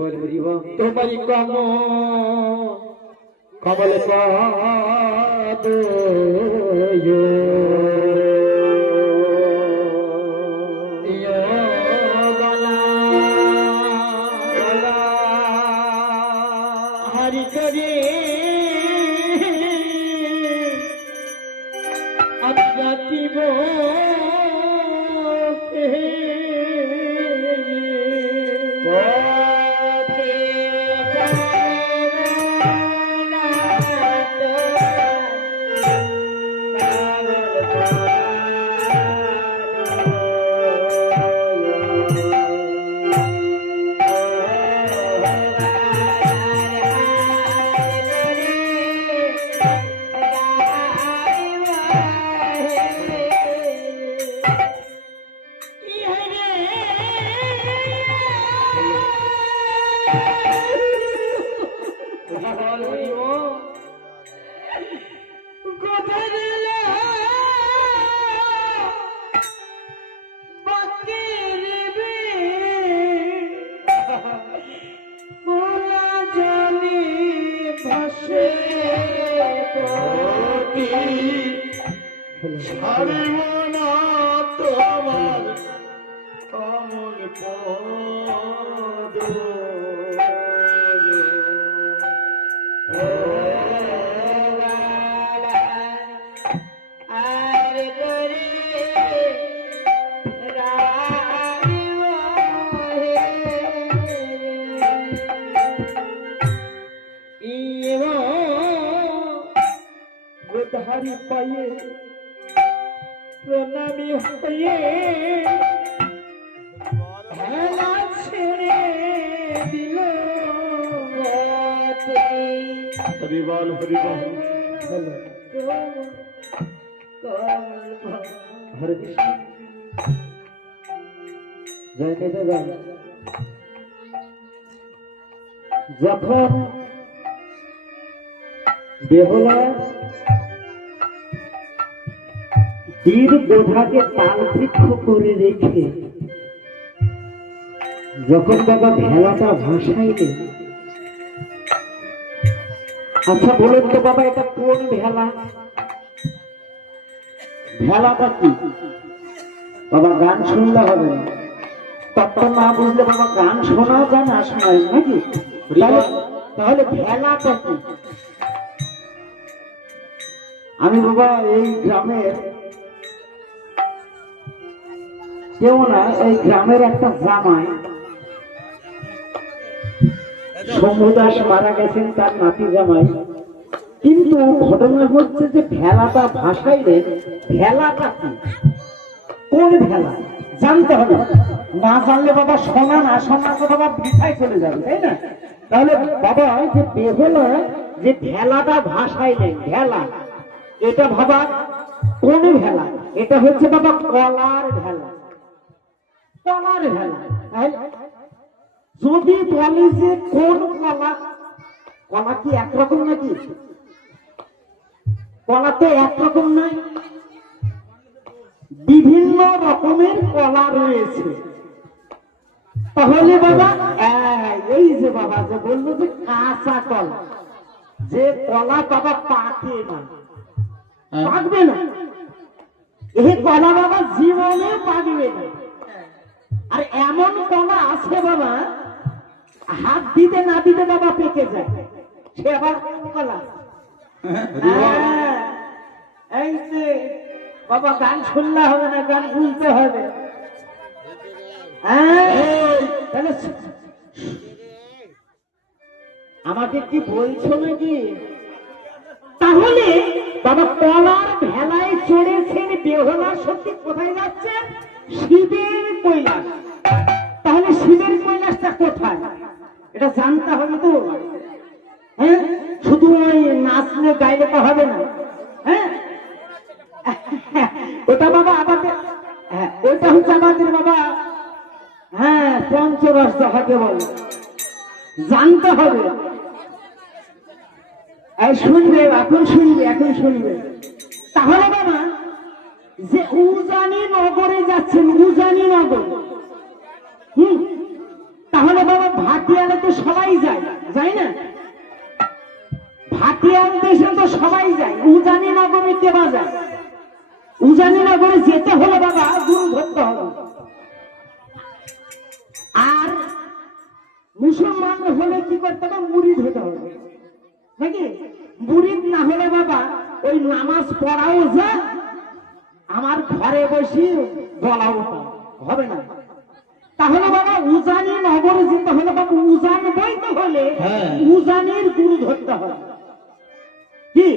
তোমারি কমল পাদ हरि करे अज्ञाति वो हरि पाए प्रणामी हये हेला छेड़े दिल हरिवाल हरिवाल हरे कृष्ण जय जय যখন বেহুলা তীর বোধাকে তালবৃক্ষ করে রেখে যখন বাবা ভেলাটা ভাসাইলে, আচ্ছা বলুন তো বাবা এটা কোন ভেলা? ভেলাটা কি বাবা? গান শুনলে হবে না, তত্ত্ব না বুঝলে বাবা গান শোনাও গান না শোনায় নাকি? তাহলে ভেলাটা কি? আমি বাবা এই গ্রামের কেউ না, এই গ্রামের একটা জামাই শম্ভু দাস মারা গেছেন, তার নাতি জামাই। কিন্তু ঘটনা হচ্ছে যে ভেলাটা ভাসাইলেন, ভেলাটা কি, কোন ভেলা জানতে হবে। না জানলে বাবা শোনা না শোনার কথা বাবা বৃথায় চলে যাবে, তাই না? তাহলে বাবা যে বেহুলা যে ভেলাটা ভাসাইলেন, ভেলা এটা বাবা কোন ভেলা? এটা হচ্ছে বাবা কলার ভেলা, কলার ভেলা। যদি বলি যে কোন কলা, কলা কি একরকম নাকি? কলা তো একরকম নয়, বিভিন্ন রকমের কলা রয়েছে। তাহলে বাবা এই যে বাবা যে বললো যে কাঁচা কলা, যে কলা বাবা পাকে না, পাকবে না, এই কলা বাবা জীবনে পাকবে না। আর এমন কলা আছে বাবা হাত দিতে না দিতে বাবা পেকে যায়, সে আবার কলা। এই যে বাবা গান শুনলে হবে না, গান বুঝতে হবে। তাহলে আমাকে কি বলছো নাকি? তাহলে বাবা কলার ভেলায় চড়েছেন বেহুলা, সত্যি কোথায় যাচ্ছেন? শিবের কৈলাস। তাহলে শিবের কৈলাসটা কোথায় এটা জানতে হবে তো। হ্যাঁ, শুধু ওই নাচলে গাইলে তো হবে না। হ্যাঁ, ওটা বাবা আমাদের, ওটা হচ্ছে আমাদের বাবা, হ্যাঁ পঞ্চরস যাহাকে বলে, জানতে হবে। শুনবে, এখন শুনবে, এখন শুনবে। তাহলে বাবা যে উজানি নগরে যাচ্ছেন, উজানি নগর, তাহলে বাবা ভাটিয়া ভাটিয়ালে তো সবাই যায়, যায় না? ভাটিয়াল দেশে তো সবাই যায়, উজানি নগরে কে বা যায়? উজানি নগরে যেতে হলে বাবা গুরু ধরতে হবে। আর মুসলমান হলে কি করতে হবে? মুরিদ হতে হবে নাকি? মুরিদ না হলে বাবা ওই নামাজ পড়াও যা, আমার ঘরে বসে বলাও হবে না। তাহলে বাবা উজানি নগরে যেতে হলে বাবা উজান বইতে হলে উজানির গুরু ধরতে হবে। কি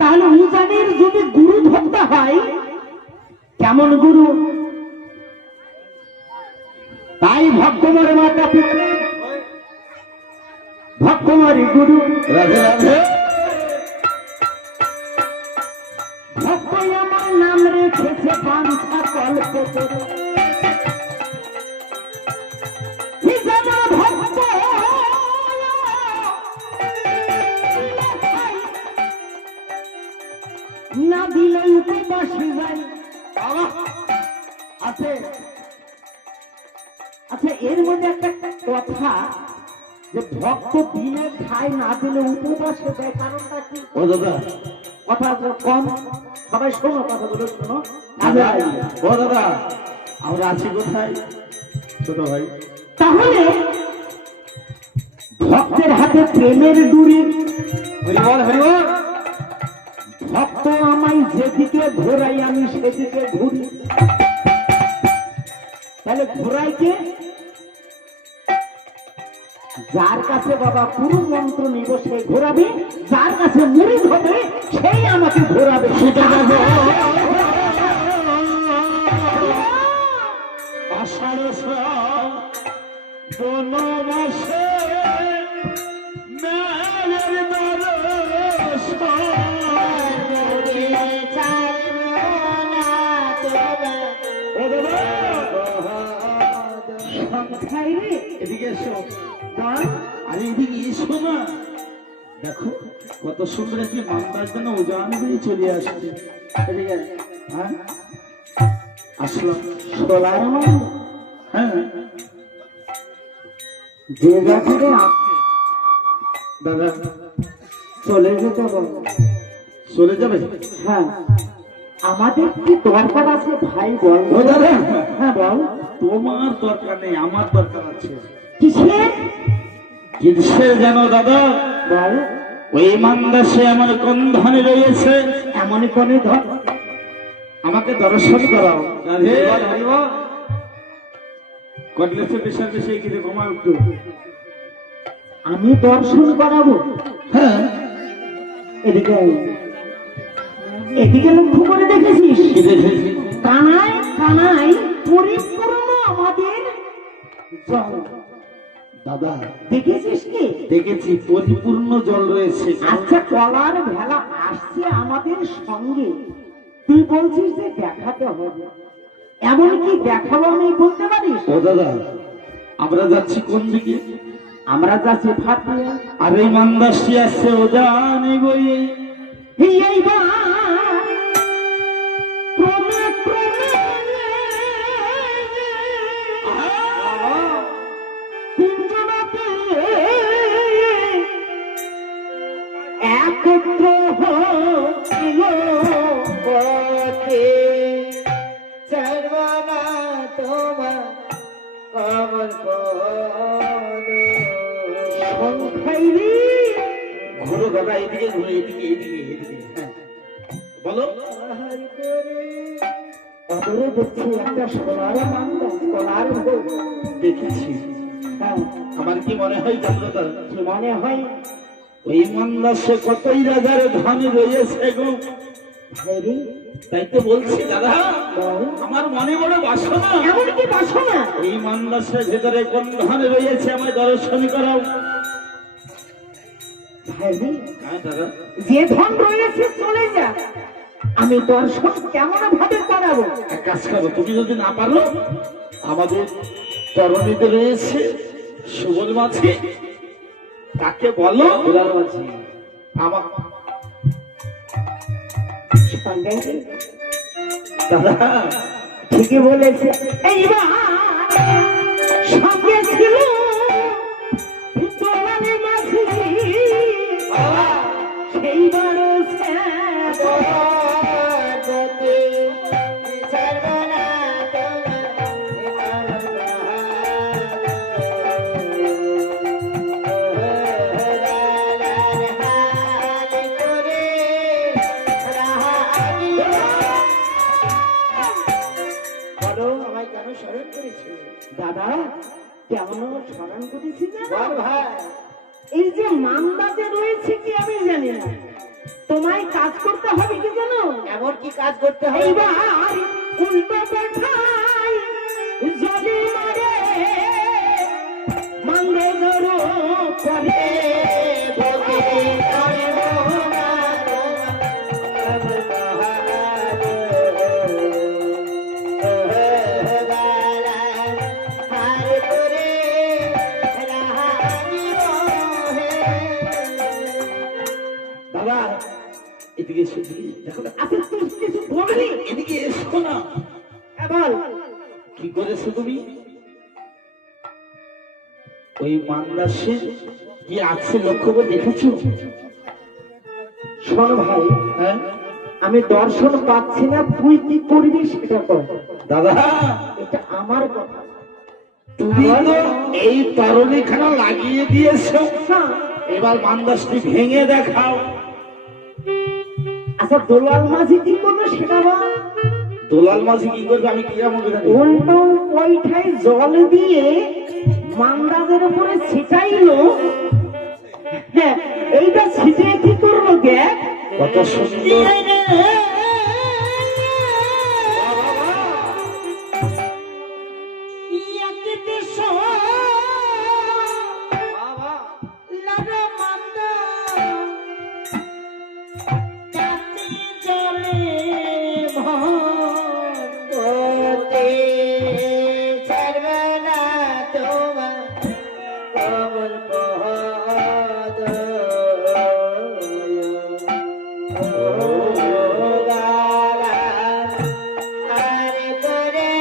তাহলে উজানির যদি গুরু ধরতে হয়, কেমন গুরু? তাই ভক্তমার মাতা পিতা ভক্তমারি গুরু রাধে রাধে। ভক্ত আমার নাম রেখেছে পান্থা কল্প করে। ভক্ত না দিলে উপবাসী যাই। আছে আচ্ছা, এর মধ্যে একটা কথা যে ভক্ত দিলে খায়, না দিলে উপবাসে দেয়, কারণটা কি? ও দাদা, কথা কম, সবাই শোনো, কথাগুলো শোনো। ও দাদা, আমরা আছি কোথায় ছোট ভাই? তাহলে ভক্তের হাতে প্রেমের ডুরি, হরিবল হরিবল। ভক্ত আমায় যেদিকে ঘোরাই আমি সেদিকে ঘুরি। তাহলে ঘোরাইকে যার কাছে বাবা পুরো মন্ত্র নিব সে ঘোরাবে, যার কাছে মুরিদ হবে সেই আমাকে ঘোরাবে। আষাঢ় শ্রাবণ মাসে মেয়ের দর্শন ও দাদা, সংখ্যায় রে এদিকে এসো। বল, আরে এদিকে এসো না, দেখো কত সুন্দর একটি মান্দার জন্য উজান হয়ে চলে আসছে। এদিকে হ্যাঁ আসলাম। সোলার মন্দ হ্যাঁ যে যাচ্ছে রে দাদা, চলে যেতে বল। চলে যাবে? হ্যাঁ, আমাদের কি দরকার আছে ভাই বল? ও দাদা, হ্যাঁ বল, তোমার দরকার নেই, আমার দরকার আছে। কিসের? কিসের জানো দাদা? বল। ওই মান্দাসে আমার কোন ধনে রয়েছে, এমনই কোনে ধর, আমাকে দর্শন করাও। কটলেছে পেশার বেশি কিছু কমাও একটু। আমি দর্শন করাবো? হ্যাঁ, এদিকে আয়। এদিকে লক্ষ্য করে দেখেছিস? কি দেখেছি? কানায় কানায় পরিপূর্ণ আমাদের জল। দাদা দেখেছিস কি? দেখেছি, পরিপূর্ণ জল রয়েছে। আচ্ছা, কলার ভেলা আসছে আমাদের সঙ্গে, তুই বলছিস যে দেখাতে হবে। এমনকি দেখাবো আমি বলতে পারিস? ও দাদা, আমরা যাচ্ছি কোন দিকে? আমরা যাচ্ছি ফাটিয়া। আর এই মান্দাসটি আসছে ওজানে বই। এইবার ক্রমে ক্রমে তিনজনাতে একত্র হইল পথে, চরবানা তোমার কমল পদে। সংখ্যায় রে ঘুরো দাদা, এদিকে ঘুরো, এদিকে এদিকে এদিকে। হ্যাঁ বলো। অদূরে দেখছি একটা সোনার মান্দা, সোনার বই। দেখেছি। হ্যাঁ, আমার কি মনে হয় জানো দাদা? কি মনে হয়? ওই মান্দাসে কতই রাজার ধন রয়েছে গো। ভাইরে, তাই তো বলছি দাদা, বল। আমার মনে বড় বাসনা। এমন কি বাসনা? এই মান্দাসের ভেতরে কোন ধন রয়েছে আমায় দর্শন করাও। ভাইরে, হ্যাঁ দাদা, যে ধন রয়েছে চলে যা, আমি দর্শন কেমন ভাবে করাবো? এক কাজ করো, তুমি যদি না পারো, আমাদের তরণীতে রয়েছে সুবল মাছি, তাকে বলো। উদার মাঝি আমার সঙ্গে দাদা ঠিকই বলেছে। এইবার সঙ্গে ছিল অনুসরণ করেছি। দাদা কেমন স্মরণ করেছি না বল ভাই। এই যে মান্দাতে রয়েছে কি আমি জানি না, তোমায় কাজ করতে হবে কি জানো? এমন কি কাজ করতে হবে? এইবার উল্টো পাঠাই জলে মারে মাঙ্গে ধরো করে বকে ধরব না তোমার হার করে রাহানিব হে। দাদা এদিকে এসো, দেখো না। আচ্ছা তুই কিছু বলবি? এদিকে এসো না। বল। কি করেছো তুমি? ওই মান্দাসে কি আছে লক্ষ্য করে দেখেছো? শোন ভাই, হ্যাঁ আমি দর্শন পাচ্ছি না, তুই কি করবি সেটা কর। দাদা, এটা আমার কথা। তুমি তো এই তরণীখানা লাগিয়ে দিয়েছো, হ্যাঁ। এবার মান্দাসটি ভেঙে দেখাও। আচ্ছা দোলাল মাঝি কি করলো সেটা বল। দোলাল মাঝি কি করবে আমি কি এমন জানি? উল্টো ওইটাই জল দিয়ে মান্দাদের উপরে ছিটাইলো। হ্যাঁ, এইটা ছিটিয়ে কি করলো দেখ। কত সুন্দর। বলতে সর্বনা তোমার কমল পদ গালা আর করে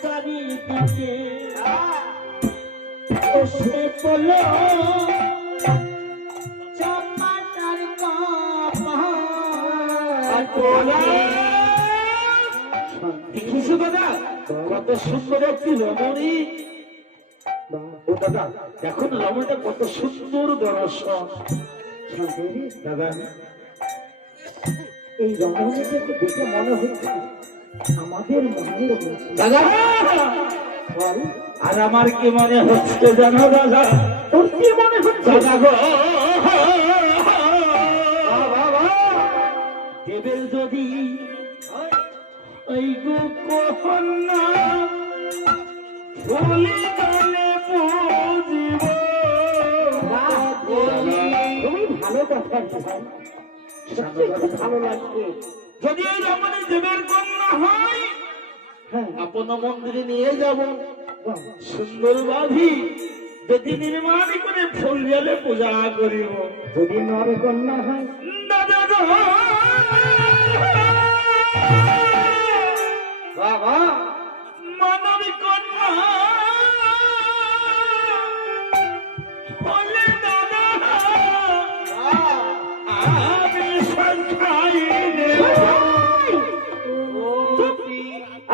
চারিদিকে বসে পড়লো চপাটার দেখিস দাদা কত সুন্দর একটি রমণী। ও দাদা দেখো না রমণীটা কত সুন্দর দর্শন। দাদা এই রমণীটাকে দেখে মনে হচ্ছে আমাদের মনের মতো। দাদা বল, আর আমার কি মনে হচ্ছে জানো দাদা? তোর কি মনে হচ্ছে? দাদা গো, দেবের যদি ওই গো কন্যা বলি গেলে বুঝিব। বাহ, খুবই ভালো কথা ভাই। সত্যি খুব ভালো লাগছে। যদি ওই রমণী দেবের কন্যা হয় হ্যাঁ, আপন মন্দিরে নিয়ে যাব, বাহ, সুন্দর বাধি বেদি নির্মাণ করে ফুল জলে পূজা করিব। যদি নর কন্যা হয় দাদা গো, বাবা মানবী কন্যা হলে দাদা আমি সংখ্যাই নেব।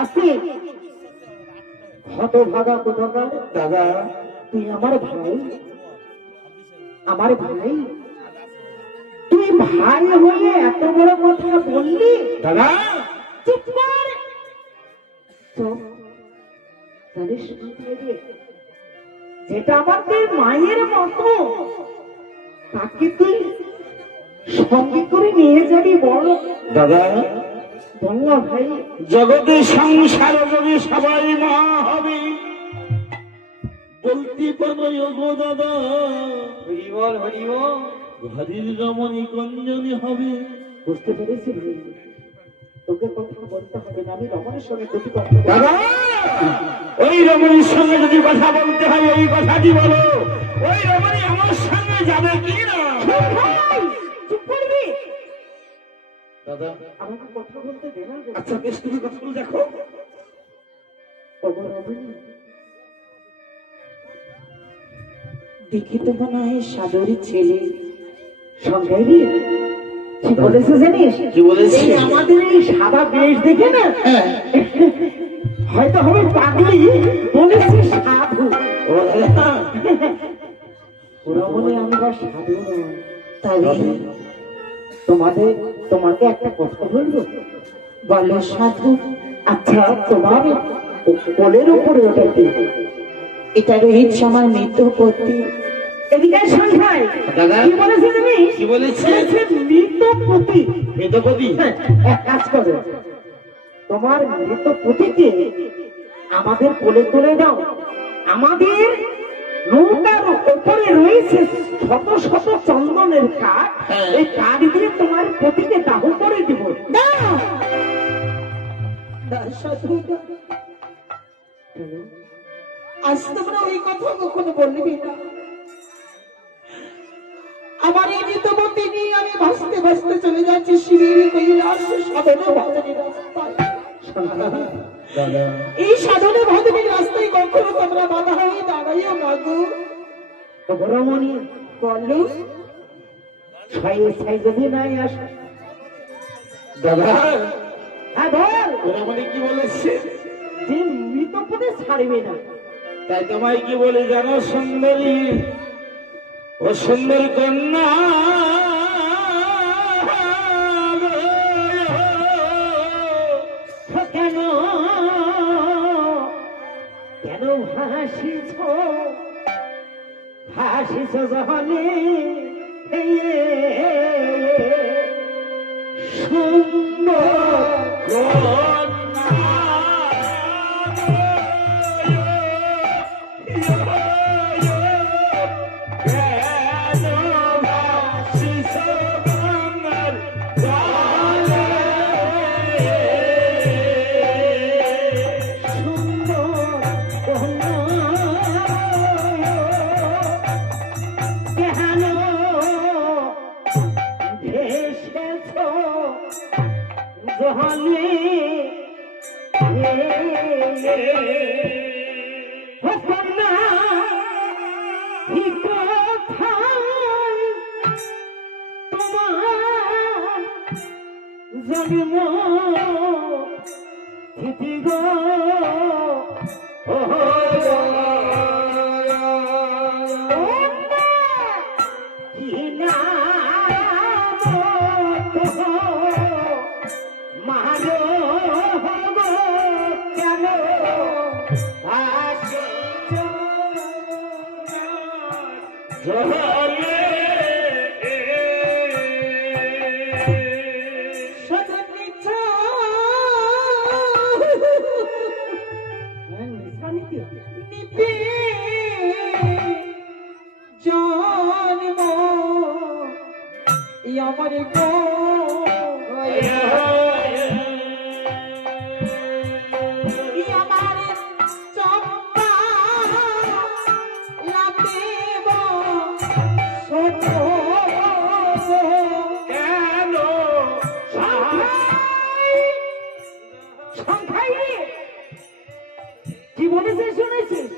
আসি হতভাগা কোথাকার। দাদা তুই আমার ভাই, আমার ভাই, তুই ভাই হয়ে এত বড় কথা বললি? দাদা চুপ কর। চুপ। জানিস কোথায় রে? যেটা আমাদের মায়ের মতো তাকে তুই সঙ্গে করে নিয়ে যাবি বল? দাদা বল না ভাই। জগতে সংসার যদি সবাই মা হবে বলতে পারো গো দাদা, হরি বল হরি বল। হরির রমণী কঞ্জনী হবে। বুঝতে পেরেছি ভাই, তোকে কথা বলতে হবে না, আমি রমণের সঙ্গে দুটি কথা বলবো। দাদা ওই রমণীর সঙ্গে যদি কথা বলতে হয় ওই কথাটি বলো, ওই রমণী আমার সঙ্গে যাবে কি না? চুপ ভাই, চুপ করবি? দাদা আমাকে কথা বলতে দে না। আচ্ছা বেশ, তুমি কথাগুলো দেখো। দেখি তো মনে হয় সাদরী ছেলে। সঙ্গাইরি কি বলেছে জানিস? কি বলেছে? এই আমাদের এই সাদা বেশ দেখে না, হয়তো হবে পাগলি, বলেছে সাধু। ও দাদা, ওরা বলে আমরা সাধু নয়। তবে তোমাকে একটা কথা বলবো। বলো সাধু। আচ্ছা, তোমার কোলের উপরে ওটা কি? এটা রোহিত সময় মৃত্যু করতে। এদিকে সংখ্যায় দাদা। কি বলেছে তুমি? কি বলেছে? মৃতপতি। মেদপতি? এক কাজ করো, তোমার মৃতপতিকে আমাদের কোলে তুলে দাও। আমাদের নৌকার উপরে রয়েছে শত শত চন্দনের কাঠ, হ্যাঁ। এই কাঠ দিয়ে তোমার পতিকে দাহ করে দিব। দাও। দাও সাধু, দাও। আজ তোমরা ওই কথা কখনো বলবি না। আমার এই মৃতবতী নিয়ে আমি ভাসতে ভাসতে চলে যাচ্ছি শিবির কৈলাস সাধনে ভজনের রাস্তায়। দাদা, এই সাধনে ভজনের রাস্তায় কখনো তোমরা বাধা হয়ে দাঁড়াইও মাগো। রমণী বলো ছয় যদি নাই আসে। দাদা, হ্যাঁ বল। ওরা মানে কি বলেছে? যে মৃতপতি ছাড়বে না। তাই তোমায় কি বলে জানো সুন্দরী? ও সুন্দর কন্যা, কেন কেন হাসিছ হাসিছ জহলে সুন্দর জন্ম স্থিতি গো মারো কেন জন্ম আমার গো আমার চম্পা লাদেব ছোট কেন সংখ্যাই কি বলেছে শুনেছিস?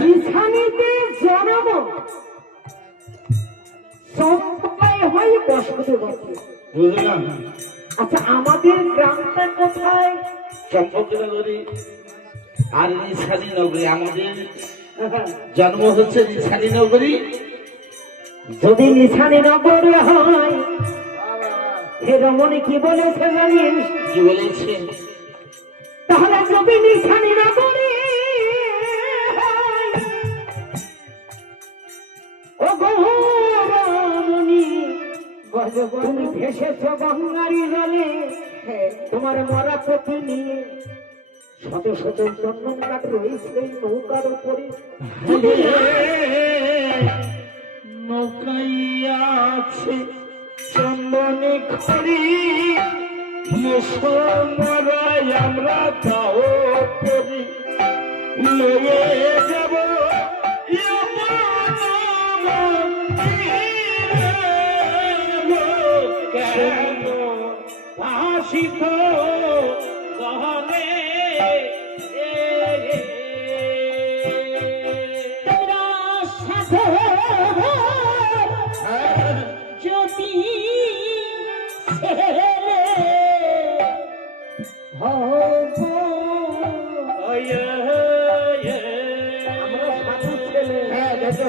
নিশানিতে জন্ম সবাই হয় বসতবাসী। বুঝলাম। আচ্ছা, আমাদের গ্রামটা কোথায়? চম্পকনগরী আর নিশানী নগরী। আমাদের জন্ম হচ্ছে নিশানী নগরী। যদি নিশানী নগরে হয়, হে রমণী কি বলেছে জানিস? কি বলেছে? তাহলে যদি নিশানী নগরে ও গো রমণী, তুমি ভেসেছ গঙ্গারি জলে, তোমার মরা পথে নিয়ে শত শত চন্দন কাঠ রয়েছে এই নৌকার উপরে। নৌকাইয়া আছে চন্দনে খড়ি, মুসলমানরাই আমরা তাও করি, লয়ে যাব কেন ভাসিত গহনে তোরা সাধু যদি ছেড়ে হব আমরা সাধু ছেলে। হ্যাঁ দেখো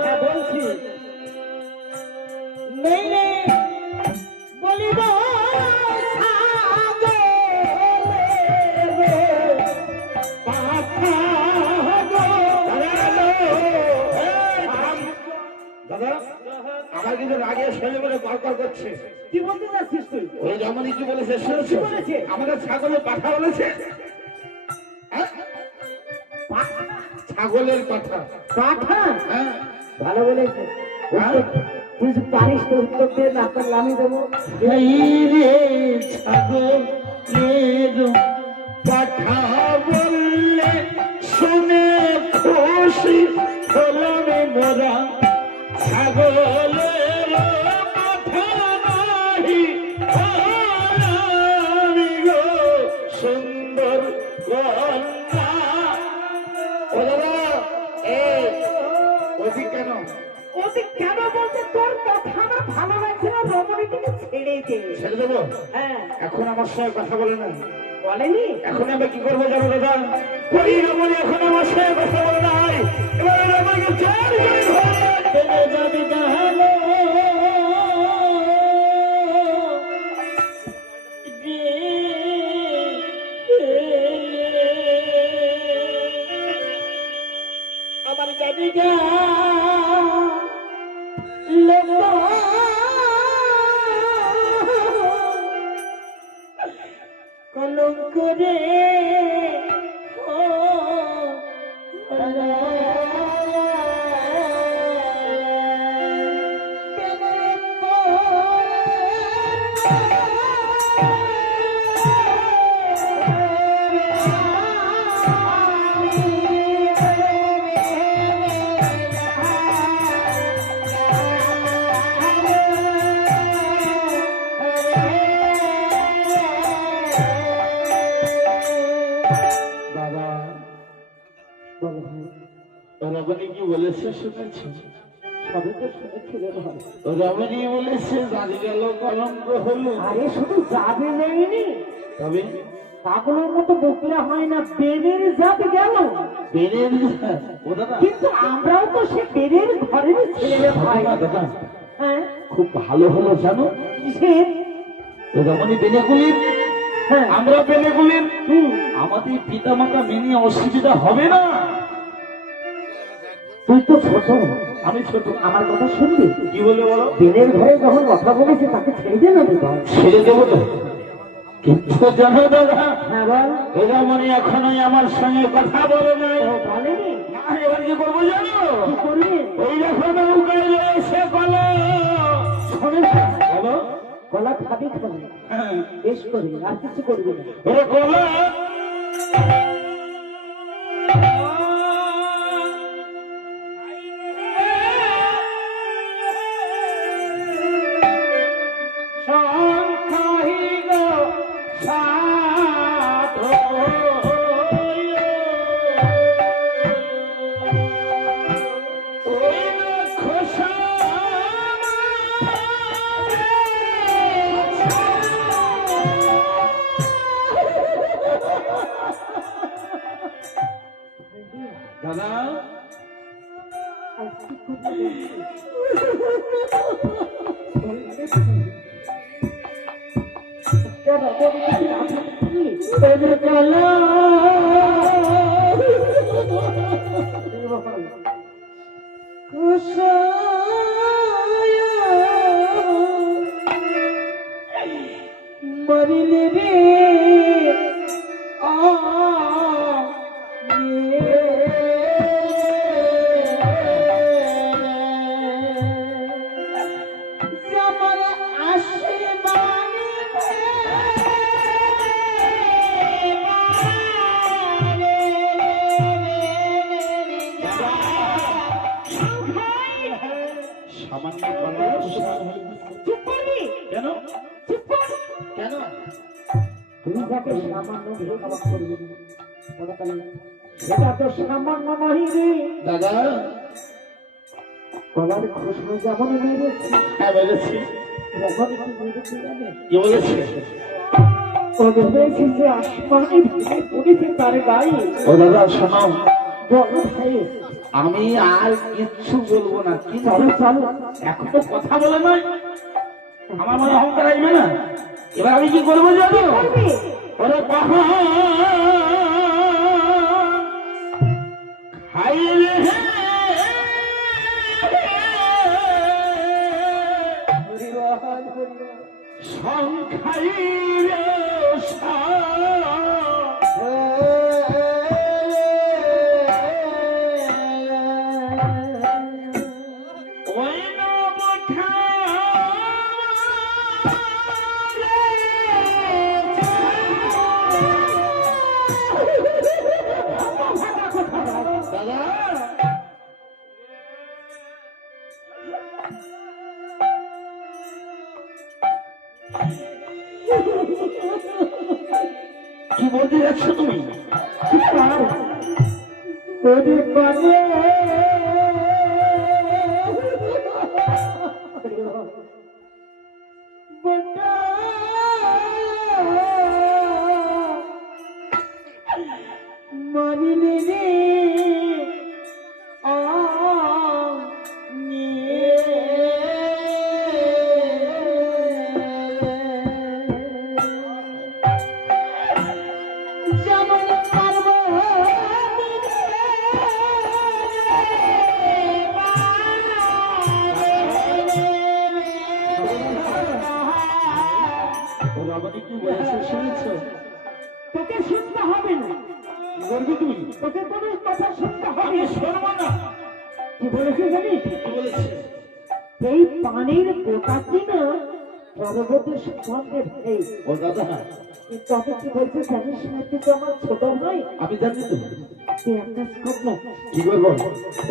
হ্যাঁ, বলছি। দাদা আমার কিন্তু রাগে শরীরে বলে কড়কড় করছে। কি বলতে চাচ্ছিস তুই? ওই রমণী কি বলেছে শুনেছো? কি বলেছে? আমাদের ছাগলের পাঠা বলেছে। হ্যাঁ? ছাগলের পাঠা। পাঠা? হ্যাঁ ভালো বলেছে। হ্যাঁ? তুই যদি পারিস তো উত্তর দিয়ে না পারলে আমি দেবো। এই রে ছাগলের পাঠা বললে শুনে খুশি হলাম মোরা। ছাগলের পাঠা নাহি হলামি গো সুন্দর কন্যা। ও দাদা এই ওদিক কেন? ওতে কেন বলছে তোর কথা আমার ভালো লাগছে না, রমণীটিকে ছেড়ে দে। ছেড়ে দেবো? হ্যাঁ, এখন আমার সঙ্গে কথা বলে না। বলেনি? এখন আমি কি করবো জানো দাদা? কই রমণী এখন আমার সঙ্গে কথা বলে নাই। এবার রমণীকে জোর করে ধরে ফেলে যাবি জাহানো। আমার জানিগা কলঙ্ক রে বাবা বলো ভাই, রমণী কি বলেছে শুনেছি? সবই তো শুনেছিলে ভাই। রমণী বলেছে জানি গেল কলঙ্ক হলো। আরে শুধু যাবে নেয়নি, তবে পাগলের মতো বকলে হয় না, বেনের জাত গেল। বেরের ও দাদা কিন্তু আমরাও তো সে বেনের ঘরের ছেলে ভাই। দাদা হ্যাঁ, খুব ভালো হলো জানো। সে রমণী বেনেগুলির, হ্যাঁ, আমরা বেনেগুলির, হুম, আমাদের পিতা মাতা মেনে অসুবিধা হবে না। তুই তো ছোট, আমি ছোট, আমার কথা শুনবি? কি বলে বলো? বেনের ঘরে যখন কথা বলেছে তাকে ছেড়ে দে না দিবা। ছেড়ে দেবো তো, কিন্তু জানো দাদা হ্যাঁ বল। রমণী এখনোই আমার সঙ্গে কথা বলে নাই। ও বলেনি? না, এবার কি করবো জানো? কি করবি? ওই দেখো নৌকায় রয়েছে কলা। শোনে না, বলো কলা খাবি খাবি, হ্যাঁ, বেশ করবি, আর কিছু করবি না। ওরে কলা সংখ্যাহীন সাধু ওই খোসা দাদা আর কি করবি? কেন, তোর কিছু আছে কি? ওরে কলা এই ব্যাপারে। মরিলে রে আমার আশীর্বাণী সামান্য কলা চুপ করবি? কেন? চুপ কর। কেন? তুই যাকে সামান্য ভেবে খাবার করবি না, ওটা তাহলে সেটা তো সামান্য নয় রে। দাদা গলার খুশবু যেমন মেরেছি, হ্যাঁ মেরেছি। তেমন কি মেরেছি জানে? কি বলেছে? ও ভেবেছি যে আসমানে ভেঙে পড়েছে তার গায়ে। ও দাদা শোনো, বলো ভাই, আমি আর কিচ্ছু বলবো না। কি চলো চলো। এখনো কথা বলে নয়, আমার মনে অহংকার আসবে না। এবার আমি কি করবো জানো? ওরে পাহাড় খাইলে সংখ্যাইলে ওই নবঠা দাদা কি বলতে যাচ্ছ তুমি? ওরে বাবা, বটা মারিলে রে যেমন পারবো ওর আমাকে কি বলেছে শুনেছো? তোকে শুনতে হবে না, কি বলবি তুমি? তোকে কোনো কথা শুনতে হবে আমি না। শুনবো না। কি বলেছে জানিস? কি বলেছে? এই পানির গোটাটি না পরবর্তী সম্বন্ধে এই ও দাদা তবে কি বলছে জানিস না? তুই তো আমার ছোট ভাই, আমি জানি তো। তুই একটা কর না, কি করবো?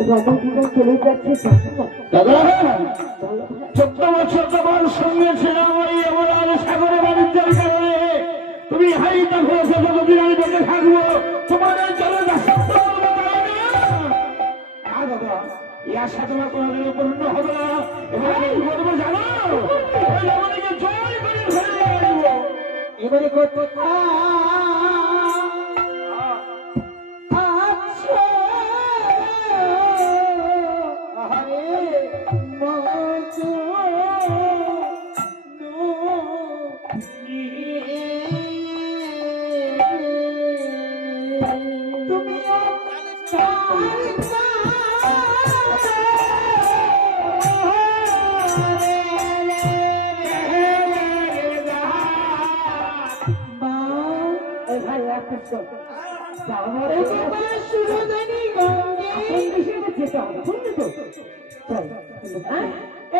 রবীন্দ্র চলে যাচ্ছে জানো না? দাদা বলো, 14 বছর তোমার সঙ্গে ছিলাম ওই এমন সাগরে বাণিজ্যের কারণে। তুমি হাইটা ফেলেছো, যতদিন আমি বেঁচে থাকবো তোমার এই জলে দাদা এই আশা তোমার কোনোদিনও পূর্ণ হবে না। এবার আমি কি করবো জানো? ওই রমণীকে জয় করে ফেলে আসবো। এবারে কত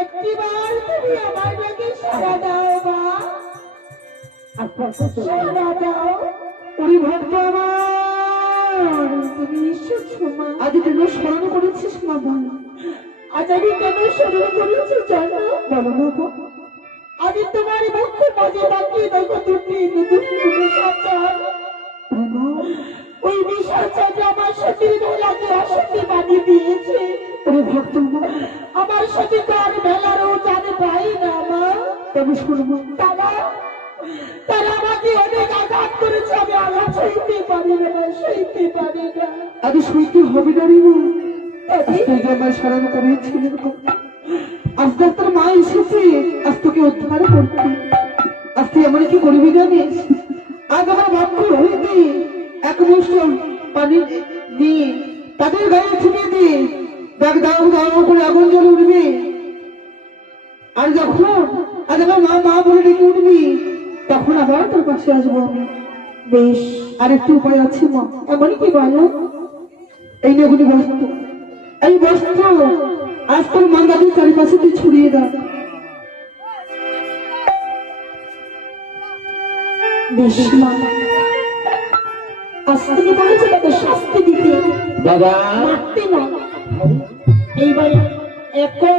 একটিবার তুমি আমার ডাকে সাড়া দাও মা, সাড়া দাও। ওরে ভক্ত আমার, তুমি এসেছো মা। আজ কেন স্মরণ করেছিস বাবা? আজ আমি কেন শুরু করেছি জানো? বলো বাবা। আমি তোমার মুখ মাঝে তাকিয়ে দেখো দুটি নিশাচর। ওই নিশাচর আমার সতীর বেলাকে অসতী বানিয়ে দিয়েছে। ওরে ভক্ত আমার সতী তো আর বেলারও জানে পাই না মা। তবে শুনবো তারা তারা আমাকে অনেক আঘাত করেছে, আমি আঘাত সইতে পারি না, সইতে পারি না। আগে সইতে হবে না রে মা। তুই যে আমার স্মরণ করেছিলেন, আজ ডাক্তার মা এসেছে, আজ তোকে উদ্ধার করতে। আজ তুই এমন কি করবি জানিস? আজ আমার বাক্য হইতে এক মুষ্ঠ পানি দিয়ে তাদের গায়ে ছিটিয়ে দিয়ে দেখ দাও দাও করে আগুন জ্বলে উঠবে। আর যখন আজ আমার মা মা বলে ডেকে উঠবি, তখন আবার তোর পাশে আসবো আমি। বেশ, আর একটু উপায় আছে মা। এমন কি বলো? এই নেগুলি বস্ত্র, এই বস্ত্র আজ তোর মাঙ্গাদের চারিপাশে তুই ছড়িয়ে দাও। বেশ মা, আজ তুমি বলেছো তাকে শাস্তি দিতে, দাদা মারতে না। এইবার এখন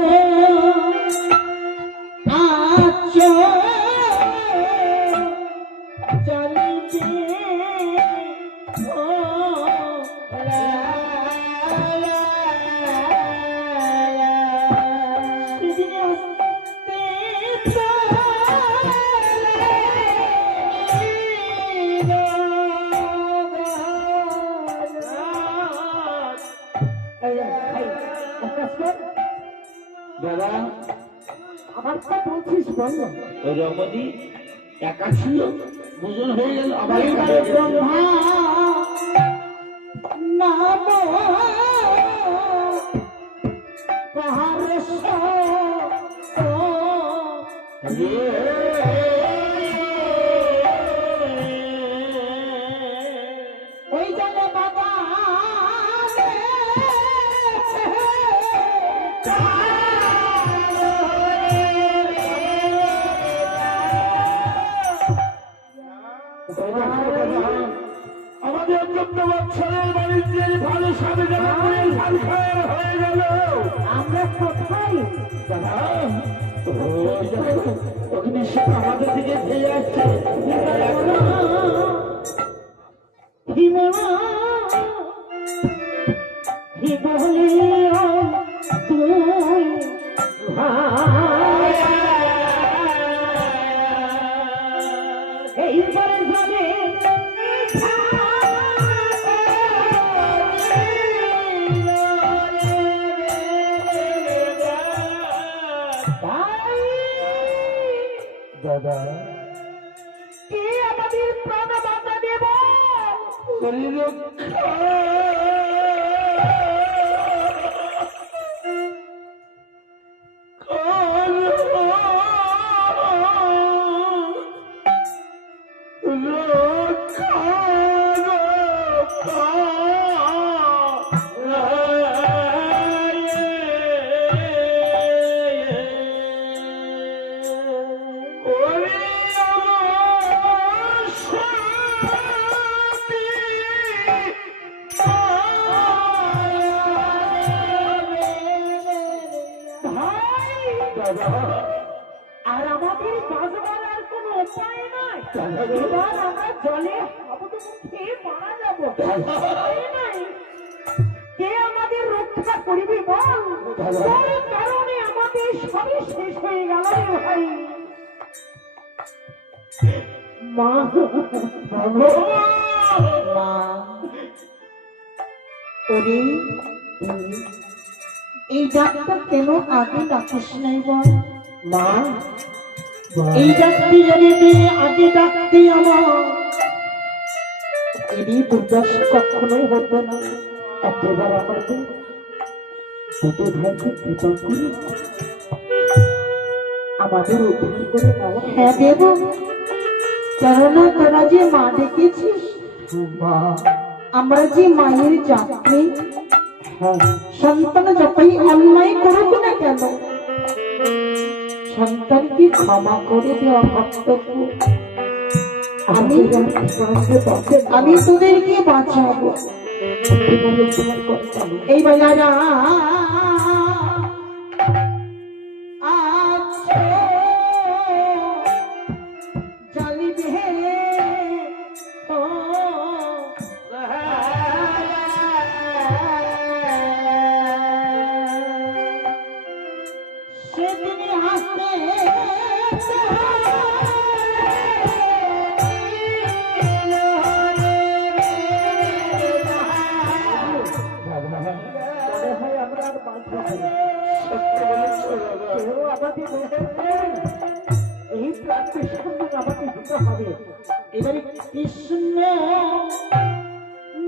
এই, এক কাজ কর, দাদা আমার তো বলছিস বল না। ওই রমণী একা ছিল, দুজন হয়ে গেল আবার এইবারে ব্রহ্মা নাম পাহাড় ওই জলে বাবা আমাদের বছরের বাণিজ্যের ভালো সাথে যারা হয়ে গেল। আমরা কোথায়? দাদা ওখানে সে আমাদের দিকে ধেয়ে আসছে। হিমনা হি বলিও তুই ভাই, এইবার যাবে দাদা কে আমাদের প্রাণ বাঁচা দেব? আর আমাদের বাঁচবার আর কোনো উপায় নাই। এবার আমরা জলে হাবুডুবু মারা যাবো। উপায় নাই। কে আমাদের রক্ষা করবি বল? তোর কারণে আমাদের সবই শেষ হয়ে গেল রে ভাই। মা মা ওরে এই ডাক্তার কেন আগে ডাকিস নাই বল? মা এই ডাক্তি যদি তুই আগে ডাকতি আমার এরই দুর্দশ কখনোই হতো না। একেবার আমাদের দুটো ভাইকে কৃপা করে আমাদের উদ্ধার করে নেওয়া। হ্যাঁ দেব, কেননা তোরা যে মা ডেকেছিস, মা আমরা যে মায়ের যাত্রী, হ্যাঁ সন্তান যতই অন্যায় করুক না কেন সন্তানকে ক্ষমা করে দেওয়া কর্তব্য। আমি আমি তোদেরকে বাঁচাবো। এই বেলারা জালি দেহে সেদিন হাসতে এই প্রান্তের সম্মান আমাকে দিতে হবে। এবারে কৃষ্ণ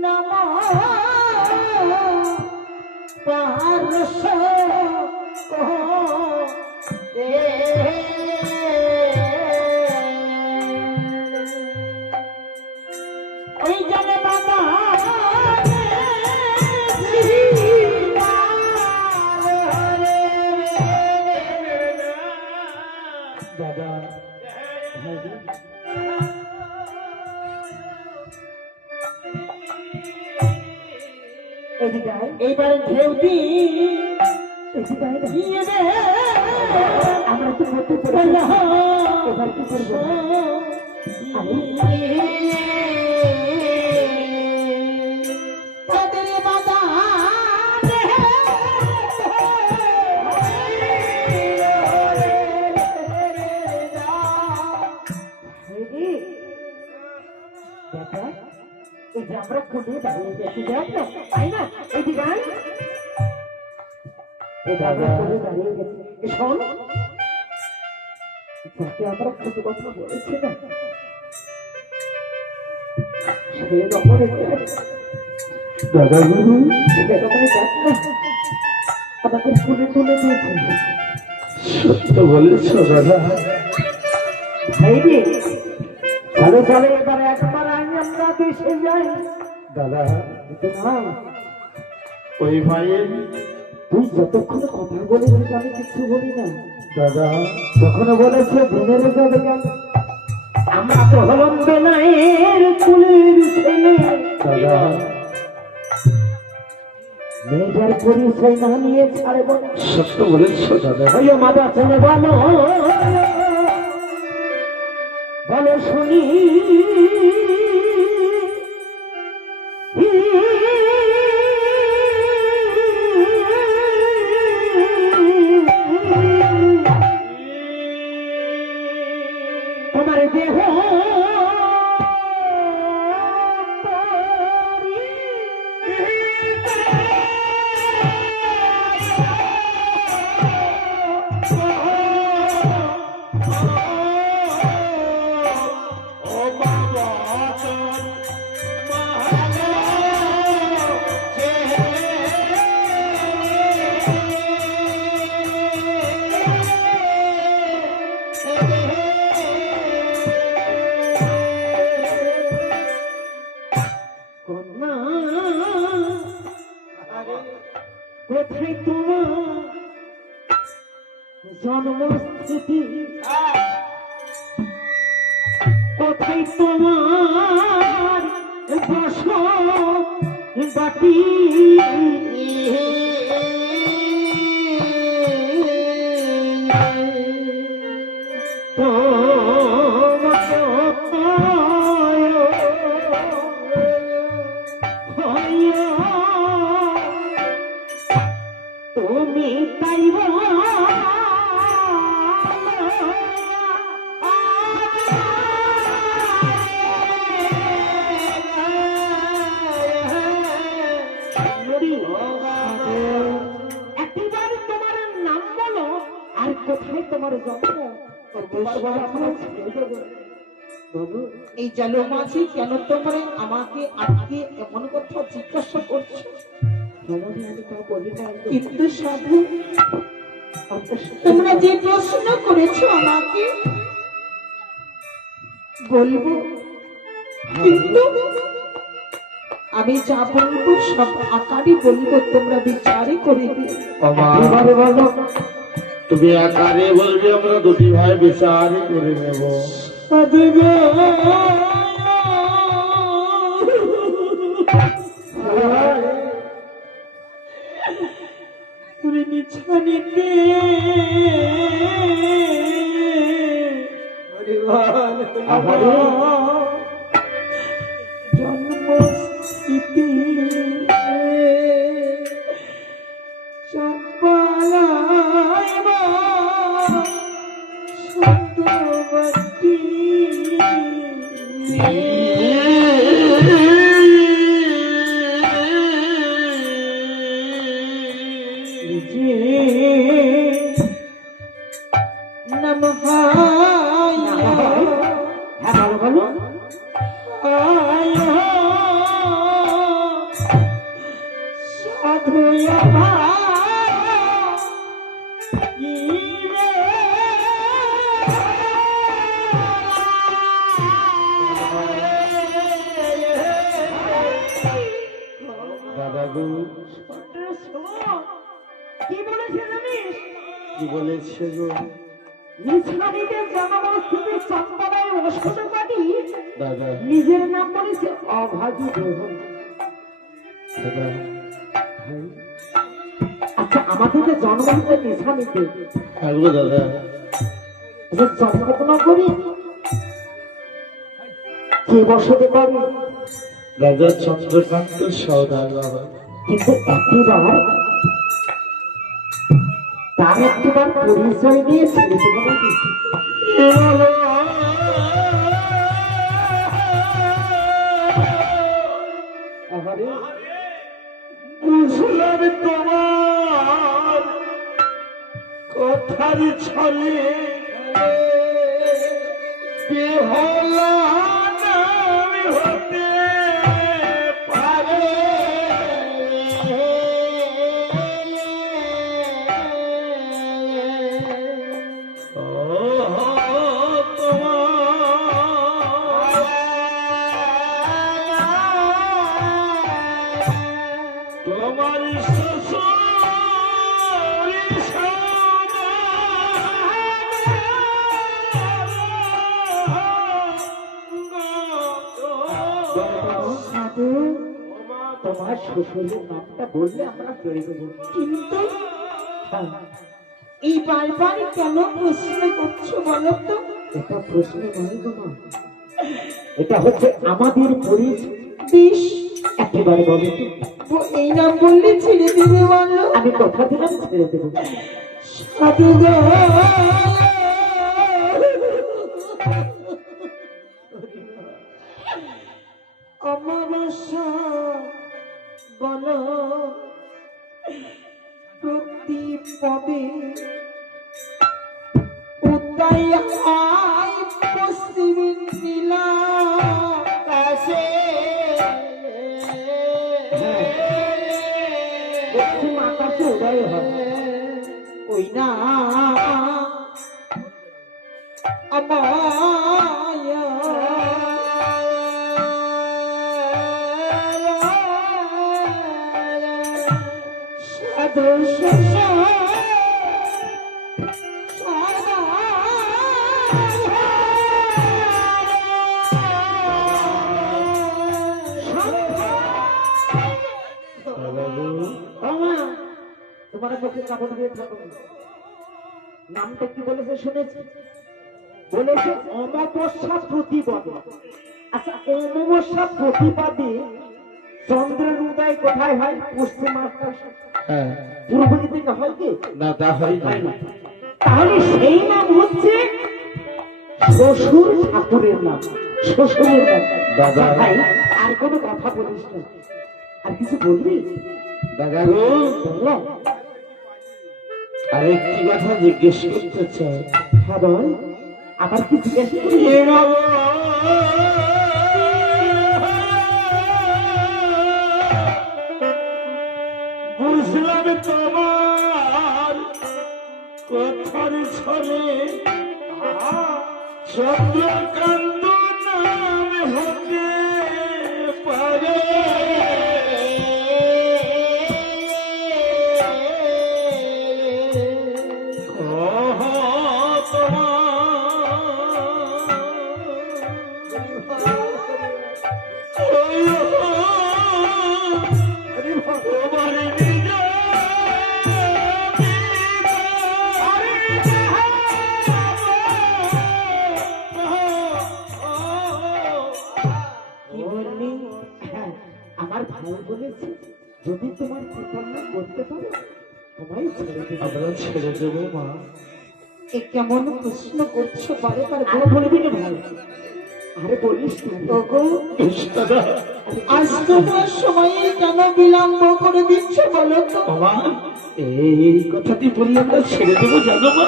নাম পারস ওই জানে বাবা দাদা এদিকে আয়, এইবারে ঢেউটি এদিকে আয় না। দিয়ে দে আমরা তো করতে পারি না। এবার কি করবো? তাদের বাধা দিদি, দেখা এই যে আমরা খুঁজে দাঁড়িয়ে গেছি, দেখ না, তাই না? এদিকে আয়। এভাবে করে দাঁড়িয়ে গেছে। এ শোন, যাকে আমরা কত কথা বলেছিলাম সে রকমের দাদা গুরু, আমাকে ফুলে তুলে দিয়েছে। সত্য বলেছ দাদা। ভাই রে, চলো চলো এবার একবার আগে আমরা দেশে যাই। দাদা, না, ওই ভাইয়ের তুই যতক্ষণ কথা বলেছিস আমি কিছু বলি না। দাদা, যখন বলেছে ভেঙে যাবে গেল, আমরা তো হলাম বেলায়ের কুলের ছেলে। দাদা, মেয়েটার পরিচয় না নিয়ে ছাড়ে বলে সত্য বলেছ দাদা। হইও মা বাঁচনে বলো, বলো শুনি তোমার দেহ কোথায় তোমার জন্মস্থিতি, কোথায় তোমার বসবাটি, তুমি তাই একবার তোমার নাম বলো আর কোথায় তোমার জন্ম। বাবু, এই জালো মাঝি কেন তোমরা আমাকে আজকে এমন কথা জিজ্ঞাসা করছো? আমি তা বলি না। কিন্তু সাধু, তোমরা যে প্রশ্ন করেছো আমাকে বলবো, কিন্তু আমি যা বলবো সব আকারই বলবো, তোমরা বিচারই করে দিও। এবারে বলো, তুমি আকারে বলবে, আমরা দুটি ভাই বিচারই করে নেব। সাধু গো, পুরে নিছানিতে জন্মস্থিতি চম্পালায় সত্যবতী নমঃ হ্যাঁ বলো বলো, সাধু দাদা গো, কি বলেছে জানিস? কি বলেছে গো? নিছানিদের জন্মস্থিতি চম্পালায় বসবাটি, দাদা, নিজের নাম বলেছে অভাগী দেহ। দাদা, আচ্ছা, আমাদের যে জন্ম হচ্ছে নিছানিতে, থাকবো দাদা। যে জন্মগ্রহণ করি কে বসতে পারি, দাদা চন্দ্রকান্ত সৌদাগর। কিন্তু একবার তার একবার পরিচয় দিয়ে ছেড়ে দেবো। বুঝলাম তোমার কথার ছলে বেহলা নামি হতে পারে। তোমার শ্বশুর সাধু, তোমার শ্বশুরের নামটা বললে আমরা ছেড়ে দেবো। কিন্তু হ্যাঁ, এই বারবার কেন প্রশ্ন করছো বলো তো? এটা প্রশ্ন নয় গো মা, এটা হচ্ছে আমাদের পরিচয়। বেশ, একেবারে বলো তো। এই নাম বললে ছেড়ে দেবে বলো? আমি কথা দিলাম ছেড়ে দেবো। সাধু গো, অমাবস্যা বলো প্রতি পদে উদয় হয় পশ্চিম নীলা কাশে। পশ্চিম আকাশে উদয় হয়। ওই না সাধু তোমার পক্ষে কাপড় দিয়ে থাকো। নামটা কি বলেছে শুনেছি? বলেছে অমাবস্যা প্রতিপদে। আচ্ছা, অমাবস্যা প্রতিপদে চন্দ্রের উদয় কোথায় হয়? পশ্চিম আকাশে। পূর্ব দিকে হয় কি? না, তা হয় হয় না। তাহলে সেই নাম হচ্ছে শ্বশুর ঠাকুরের নাম, শ্বশুরের নাম। দাদা। ভাই, আর কোনো কথা বলিস না। আর কিছু বলবি? দাদা গো, বললাম আরেকটি কথা জিজ্ঞেস করতে চাই। হ্যাঁ বল, আবার কি জিজ্ঞাসা করি? বুঝলাম তোমার কথার ছলে চন্দ্রকান্ত নাম হতে পারে। হ্যাঁ, আমার ভাই বলেছে যদি তোমার কৃপা করতে পারো তোমায় ছেড়ে দেবে। আমরা ছেড়ে দেবো মা। এ কেমন প্রশ্ন করছো বারবার? আর বলবি না ভাই, আরে বলিস না। ওগো, দাদা, আজ তোমার সময়ে কেন বিলম্ব করে দিচ্ছ বলো তো? বাবা, এই কথাটি বললে আমরা ছেড়ে দেবো জানো মা।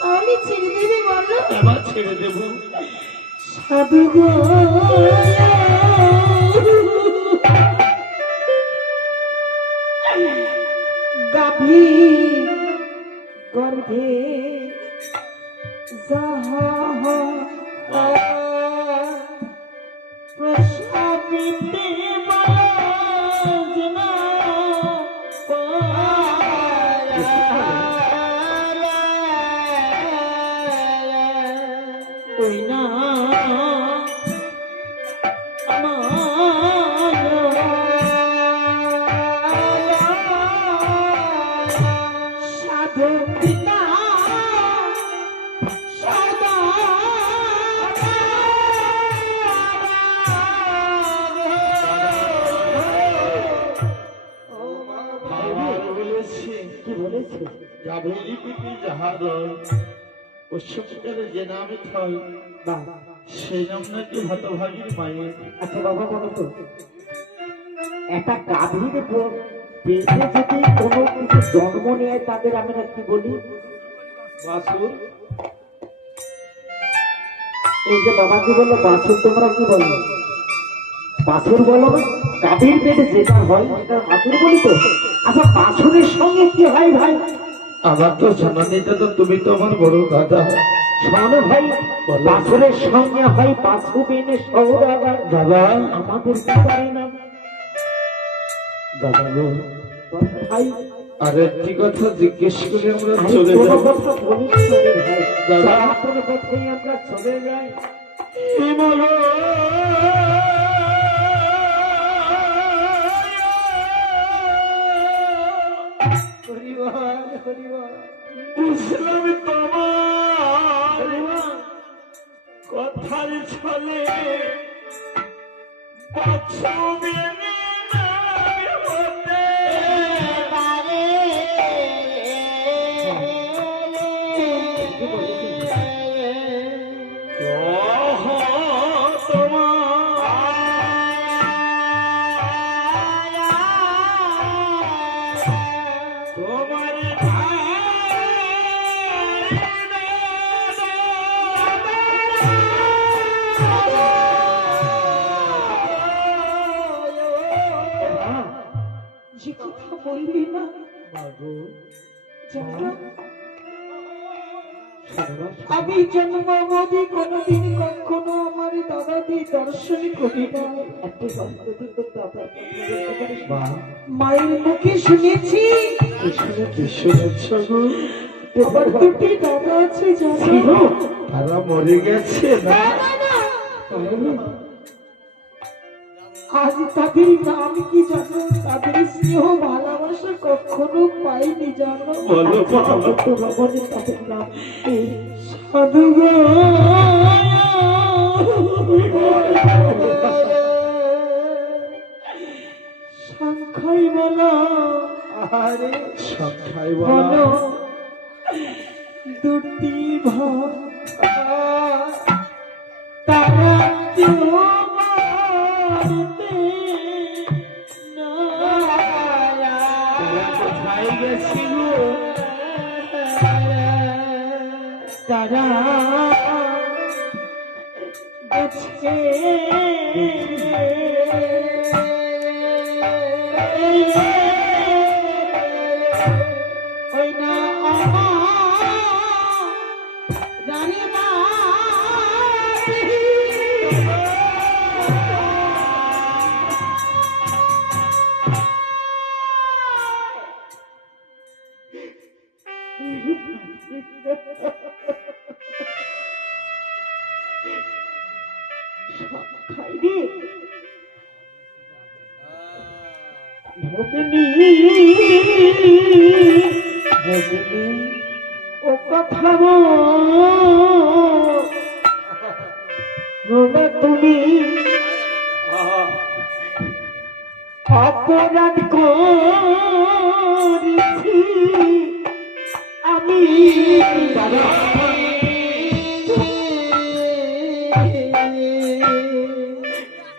তাহলে ছেড়ে দেবে বলো? এবার ছেড়ে দেবো। সাধু গো, গাভী গর্ভে যাহা প্রসাবিতে বাজনা ওই না সাধু পিতা সদা বলেছে কি বলেছে? গাভীর পিঠে যাহা রয় পশ্চিমকালে যে নামে থয় বা সেই নাম নাকি হতভাগীর মায়ের। আচ্ছা বাবা, বলো তো একটা গাভীর পেটে যদি কোনো কিছু জন্ম নেয় তাদের আমরা কি বলি? বাসুর এই যে বাবা কি বললো বাছুর, তোমরা কি বলো? বাছুর বলো না? গাভীর পেটে যেটা হয় সেটা বাছুর বলি তো। আচ্ছা বাছুরের সঙ্গে কি হয় ভাই? আমার তো জানানিটা তো তুমি তো আমার বড় দাদা। শোনো ভাই, বাছুরের সঙ্গে হয় বাছু বেনে সৌদাগর। দাদা আমাদের কি করে না দাদা গো, ভাই? আর একটি কথা জিজ্ঞেস করে আমরা আমি চলে কোনো যাব। কথা বলিস না রে ভাই। দাদা। কোনো কথাই আমরা চলে যাই। হরিবল, হরিবল। বুঝলাম তোমার কথার ছলে বাছু বেনে নাই হতে পারে। ওহ, তোমার যে কথা বললি না জানো, আমি জন্মবধি কোনোদিন কখনো আমার দাদাদি দর্শন করি না। একটি সম্প্রতি তো দাদা বলতে পারিস না? মায়ের মুখে শুনেছি কি শুনেছ গো? আমার দুটি দাদা আছে জানো। তারা মরে গেছে না? আজ তাদের নাম কি জানো? তাদের স্নেহ ভালোবাসা কখনো পাইনি জানো। বলো বাবা। তোরা বলে তাদের নাম কি? সাধু গো, সংখ্যাই বলো, আরে সংখ্যায় বলো বলা দুটি ভাই তারা কেউ মারতে না। তারা কোথায় গেছিল? তারা গেছে ওই না আমার রানী বাড়ি। খাইনি ভগিনী, ভগিনী ও কথা বলো তুমি অপরাধ করেছি আমি। দাদা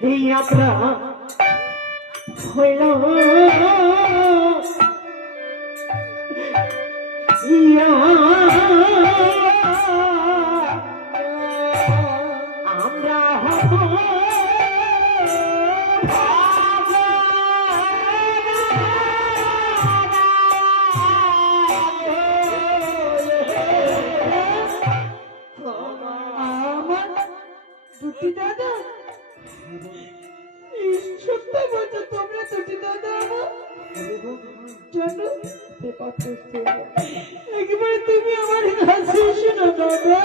এই আমরা হইল আমরা হব আমার দুটি দাদা, সত্য বলছো তোমরা দুটি দাদা আমার জানো। একবার তুমি আমার কাছে শোনো দাদা।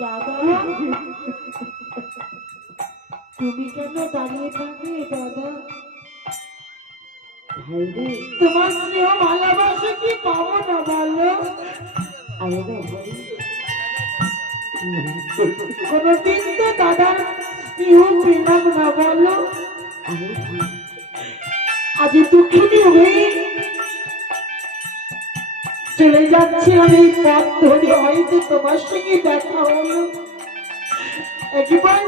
দাদা তুমি কেন দাঁড়িয়ে থাকবে দাদা? ভাইরে তোমার স্নেহ ভালোবাসা কি পাবো না বলো? আলাদা ভাই কোনদিন তো দাদার স্নেহ পেলাম না বলো। আজ দুঃখিনী হয়ে চলে যাচ্ছি আমি পথ ধরে, হয়তো তোমার সঙ্গে দেখা হলো। একবার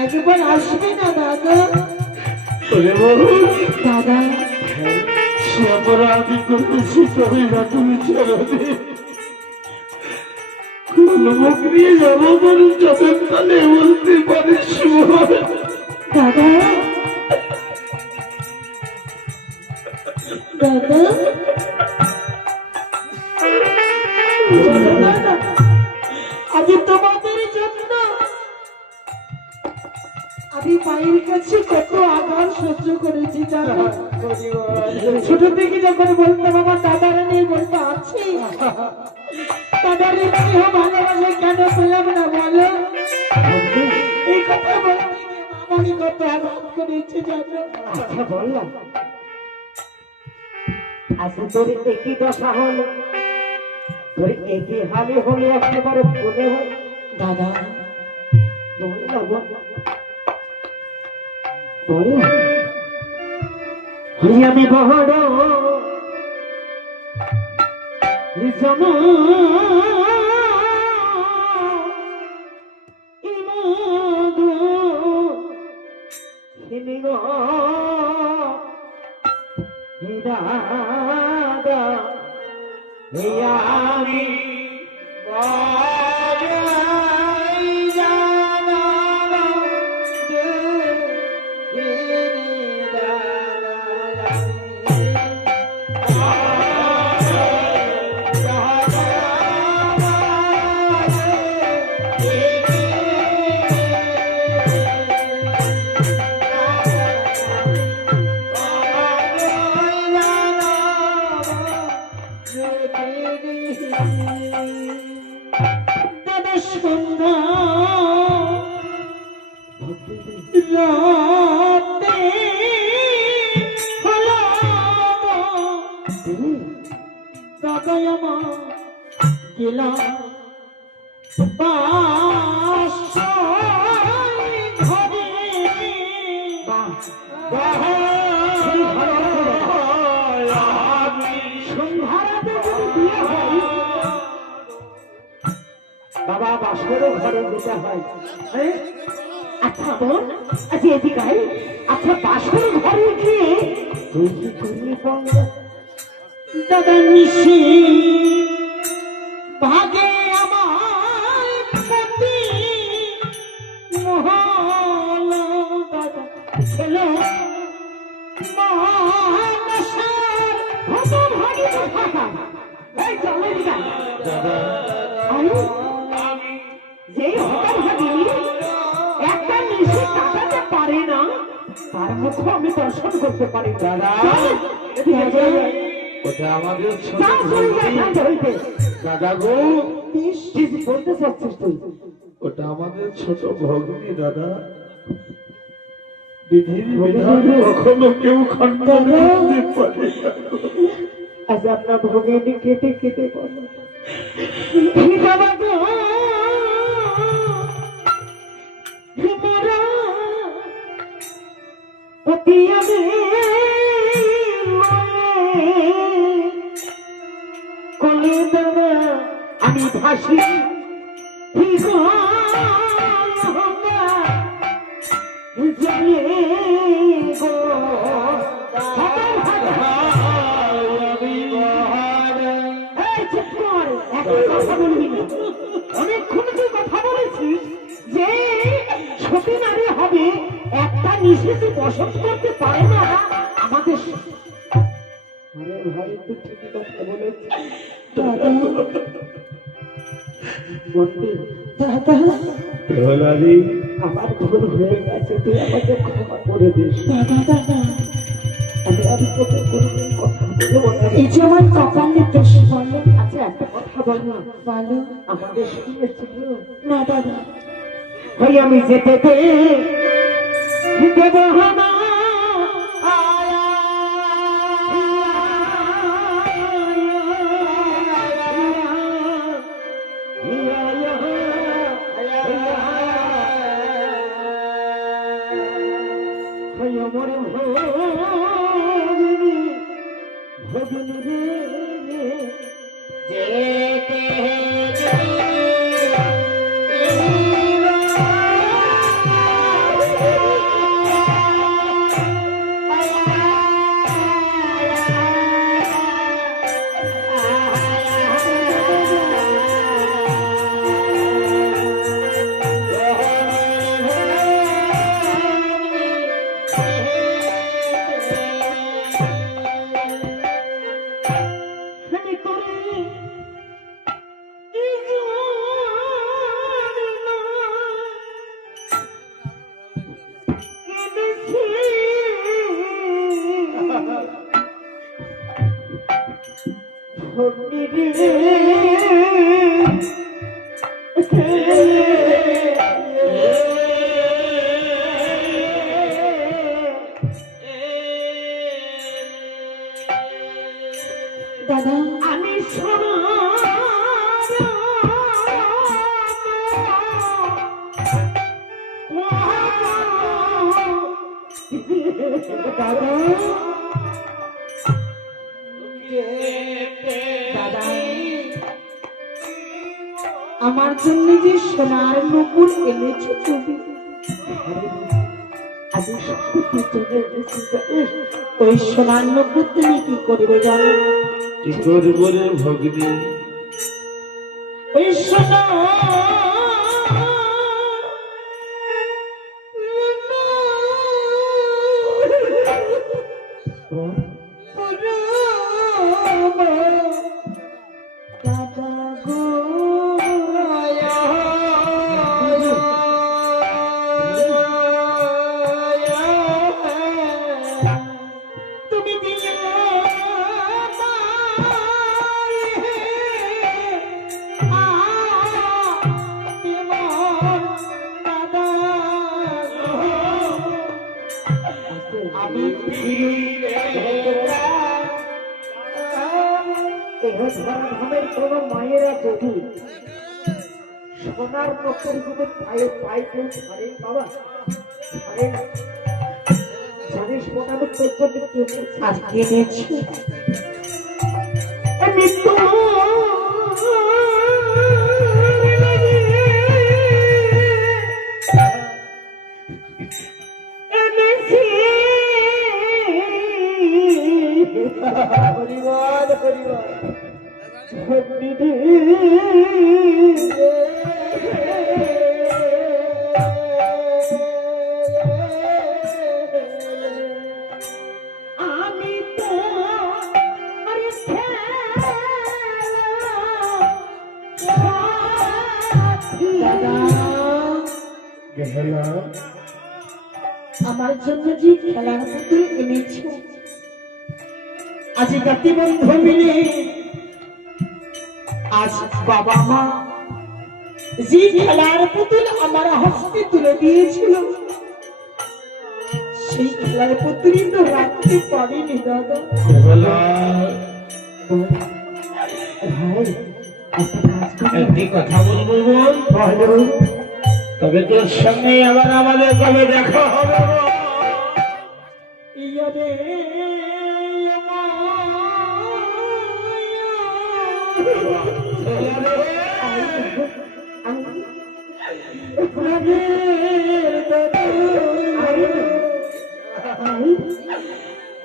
একবার আসবে না দাদা? ওরে বাবু, দাদা সে অপরাধী করেছি, তবে না তুমি ছেড়ে দে। কোন মুখ নিয়ে যাবো তোর চোখের তালে বলতে পারিস দাদা দাদা আমি তোমাদের জন্য আমি মায়ের কাছে কত আঘাত সহ্য করেছি জানো। ছোট থেকে যখন বলতাম আমার দাদারা নিয়ে বলতে আছি, দাদারের স্নেহ ভালোবাসা কেন পেলাম না বলো? এই কথা বলতে গিয়ে আমারই কত আঘাত করেছে জানো। আচ্ছা বললাম, আচ্ছা তোর একই দশা হলো, তোর একই হালে হলে একেবারে বলে হয় দাদা বললাম বললাম হই আমি বড় জমা আমি দাদা সন্ধ্যা রাতে হলো দাদা আমার গেলাম বাসর ঘরে। বাবা বাসরও ঘরে যেতে হয়। আচ্ছা বোন, আচ্ছা এদিকে আয়। আচ্ছা বাসর ঘরে গিয়ে তুই কি করবি বল? দাদা নিশি ভাগে আমার প্রতি মহল দাদা ছিল মহানসার হতভাগী কোথাকার। এই চল এদিকে আয়। আরে, যেই হতভাগী একটা নিশে কাটাতে পারে না, তার মুখ আমি দর্শন করতে পারি না। চল, এদিকে আয়। ওটা আমাদের ছোট যা চলে যা, ভগ্নী। কাজ হইতে। দাদা গো, কি বলতে চাচ্ছিস তুই? ওটা আমাদের ছোট ভগ্নী দাদা। বিধির বিধান কখনো কেউ খণ্ডন করতে পারে না। আজ আপনার ভগিনী কেটে কেটে বলো কলে দাদা আমি ভাসি অনেকক্ষণ তুই কথা বলেছিস যে সতী নারী হবে, একটা নিষেধে বসত করতে পারে না আমাদের। আরে ভাই তুই ঠিকই কথা বলেছিস। দাদা প্রহ্লাদী, আমার ভুল হয়ে গেছে, তুই আমাকে ক্ষমা করে দিস। দাদা দাদা আমি তোকে কোনোদিন কথা বলবো না। এই যে আমার কপালে দোষ বলো। আচ্ছা একটা কথা বল না, বলো আমাদের শুনেছিল না দাদা। ভাই আমি যেতে দেব না। দাদা আমি সোনার দাদা দাদা আমার জন্য যে সোনার নুপুর এনেছো তুমি আমি সত্যি চলে এসেছি। ওই সোনার নুপুর তুমি কি করবে জানো? কি করবো রে ভগ্নী? ওই সোনা তুমি দিলে আমি ধর্মের কোন মায়েরা যদি সোনার নকল যদি পায়ে পায়ে কেউ ছাড়ে বাবা ছাড়ে না। জানিস মোটামুটি তোর জন্য কি হয়েছে? আজকে এনেছি আমি তো এনেছি পরিবার পরিবার দিদি আমি তো দাদা আমার জন্য যে খেলার পুতুল এনেছো আজ জাতি বন্ধু মিলে আজ বাবা মা যে খেলার পুতুল আমার হস্তে তুলে দিয়েছিল সেই খেলার পুতুলই তো রাখতে পারিনি দাদা। একটি কথা বলবো বল, তবে তোর সঙ্গে আবার আমাদের কবে দেখা হবে বল? ইয়া রে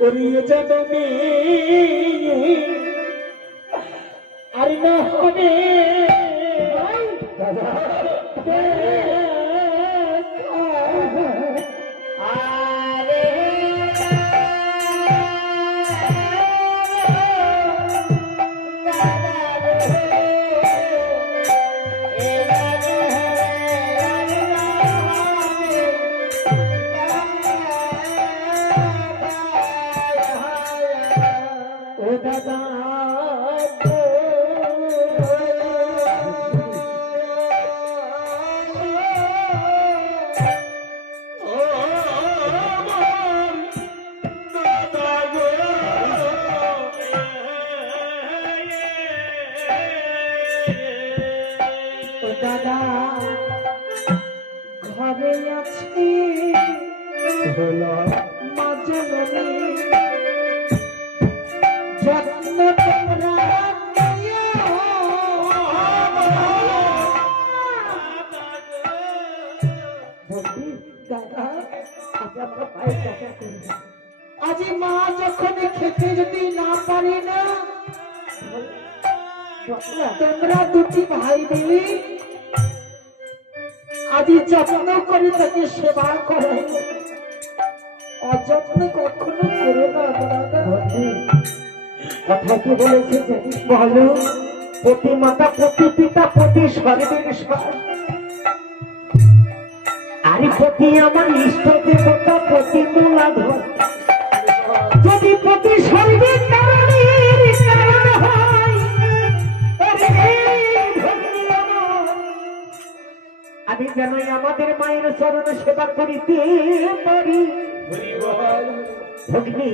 ওরিয়ে যাবে আর না হবে ও দাদা ও দাদা ঘরে আছি মাঝে যত্ন তোমরা দাদা আজ মা যখন খেতে যদি না পারি না তোমরা দুটি ভাই মিলে আজ যত্ন করে তাকে সেবা করো, অযত্ন কখনো করো না দাদা। কথা কি বলেছে জানিস বলো? প্রতি মাতা প্রতি পিতা প্রতি সর্বের ঈশ্বর আর প্রতি আমার ইষ্ট দেবতা প্রতি মূলাধর যদি প্রতি সর্বের কারণ হয় আমি যেন আমাদের মায়ের চরণে সেবা করিতে পারি। ভগ্নী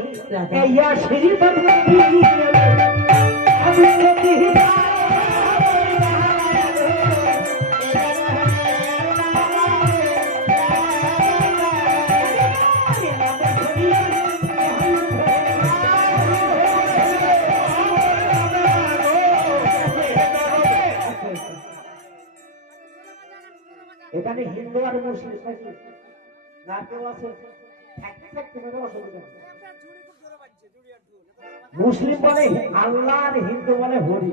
এই আশীর্বাদ আমি যদি এখানে হিন্দু আর মুসলিম নাকি না কেউ আছে? থাকতে থাকতে কোনো অসুবিধা নেই। মুসলিম বলে আল্লাহ আর হিন্দু বলে হরি।